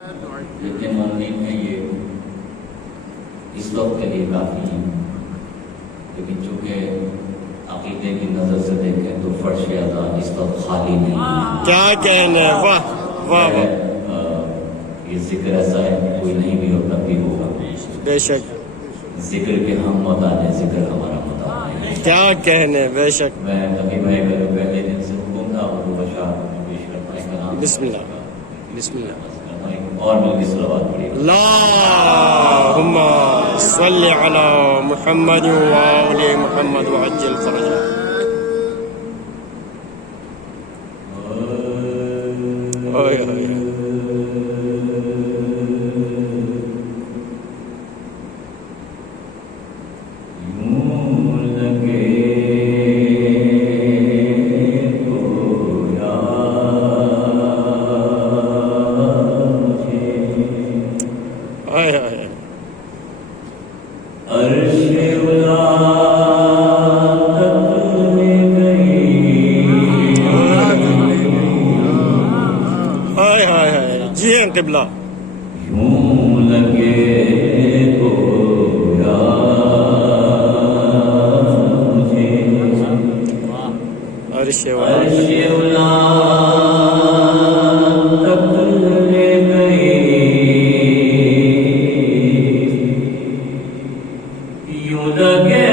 लेकिन मोमिन में ये इस वक्त के लिए काफ़ी है। लेकिन चूँकि अकीदे की नज़र से देखें तो फर्श अदा इस वक्त खाली नहीं है। क्या कहना है, वाह वाह वाह, ये जिक्र ऐसा है कि कोई नहीं भी होता भी होगा। बेशक जिक्र के हम मौतान, जिक्र हमारा मौतान है। क्या कहने, बेशक। मैं कभी भाई का जो पहले दिन से हुक्म था वो बशा पेश करता है कलाम। बिस्मिल्लाह बिस्मिल्लाह। और मिलकर सलावत पढ़िए। अल्लाहुम्मा सल्लि अला मुहम्मद व आले मुहम्मद व अज्जल फरजा। ओए ओए जी हैं क़िबला। यूं लगे तो मुझे अर्श तक ले गई, यूं लगे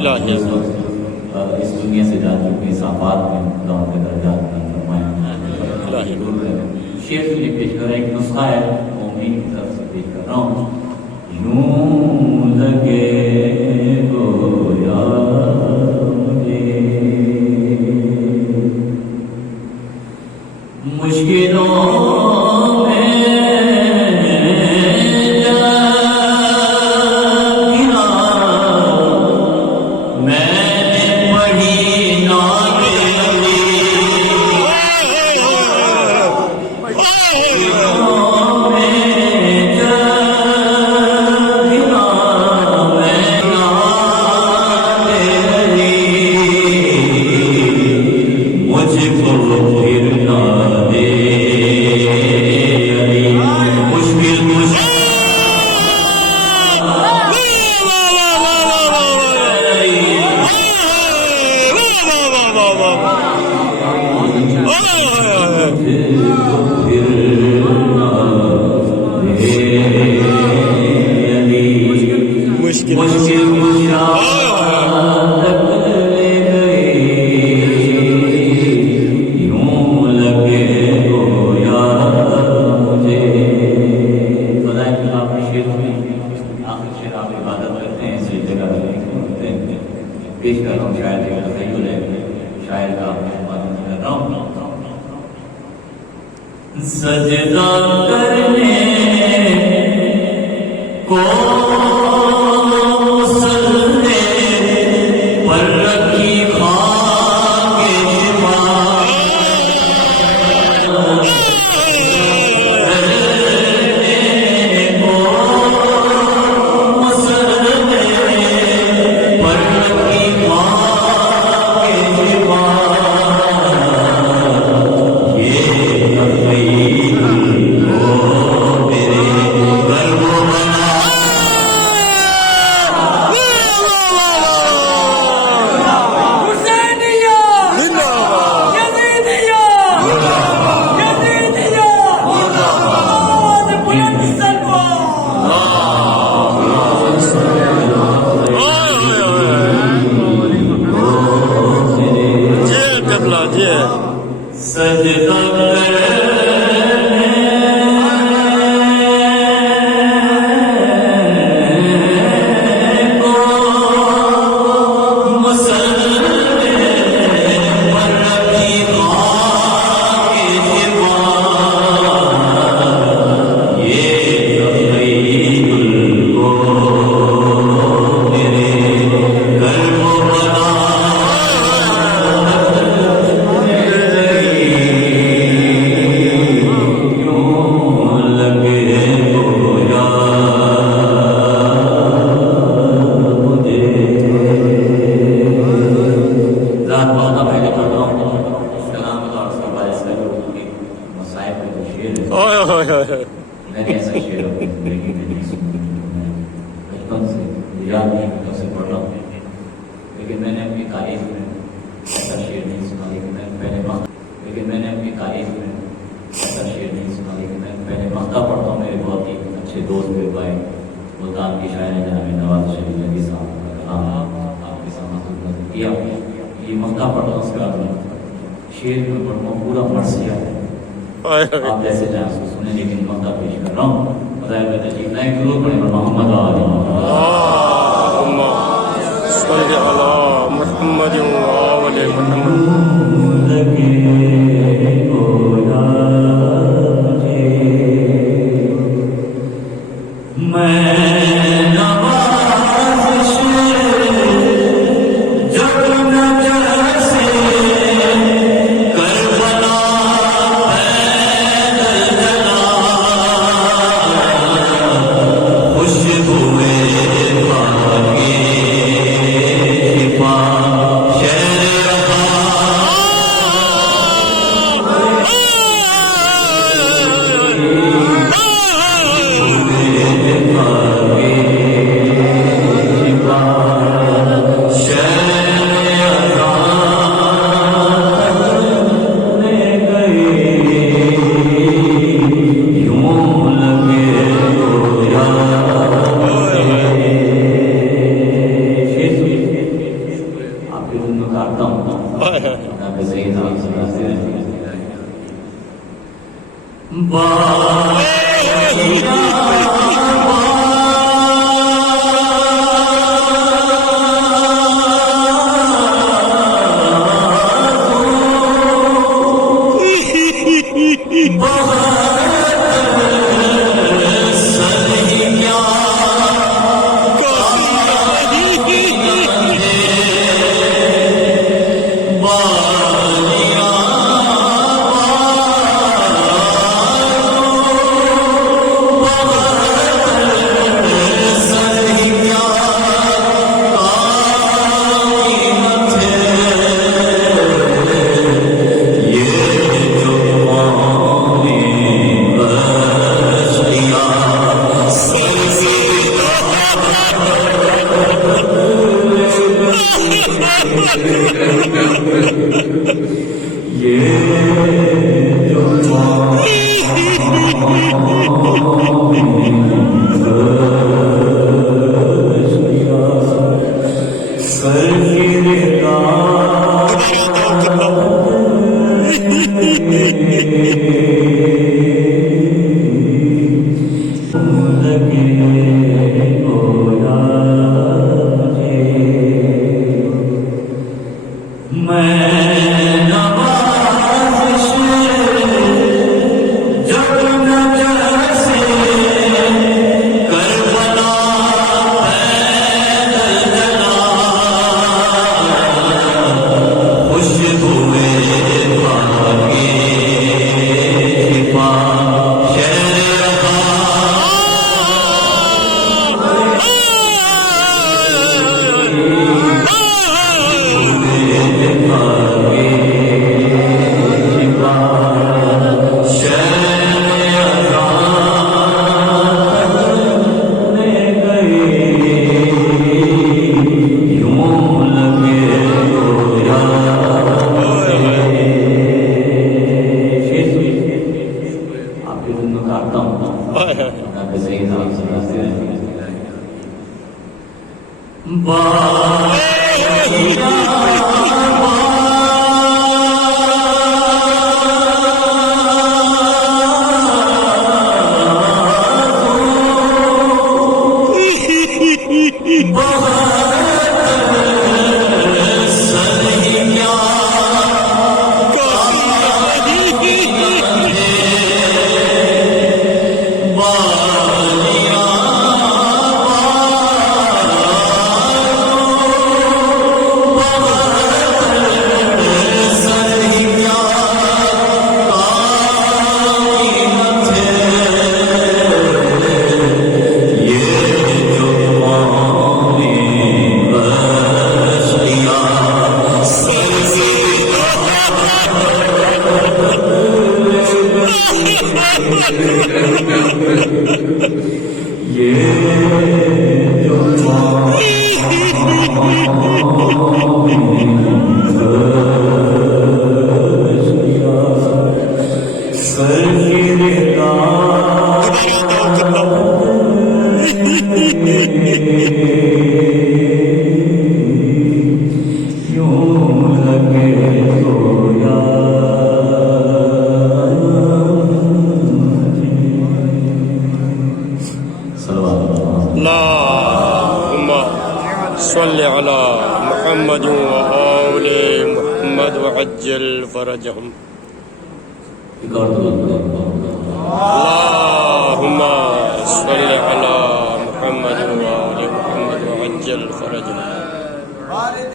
इलाही इस दुनिया से जा चुके इस आबाद में खुदा उनके दर्जात में फरमाया। शेर के लिए पेश कर रहा है, एक नुस्खा है मोमिन की तरफ से पेश कर रहा हूँ। यूं लगे गोया मुझे मुश्किलों में गिरा मैंने पढ़ी नाते मुश्किल मुश्किल पेश कर रहा हूँ, शायद एक तखय्युल है, शायद का माध्यम कर रहा हूँ। सजदा करने को मुसल्ले पर रखी खाक शिफा सजदा मैंने ऐसा शेर अपनी जिंदगी में नहीं सुना। बचपन से याद नहीं, बचपन से पढ़ रहा हूँ, लेकिन मैंने अपनी तारीफ में ऐसा शेर नहीं सुना। लेकिन मैंने अपनी तारीफ में ऐसा शेर नहीं सुना। लेकिन मैं पहले मक्ता पढ़ता हूँ। मेरे बहुत ही अच्छे दोस्त मेरे भाई मुल्तान के शायर जनाब नवाज शरीफ नबी साहब का कलाम आपके सामने किया। ये मक्ता पढ़ता हूँ, उसके बाद शेर में पढ़ता हूँ, पूरा मर्सिया है। आप जैसे चाहें उसको सुने, लेकिन मक्ता पेश कर रहा हूँ। बताया मैं तजीब नहीं जरूर पढ़े मोहम्मद जनाब सैयद صل على محمد وآل محمد وعجل فرجهم. اللهم صل على محمد وآل محمد وعجل فرجهم.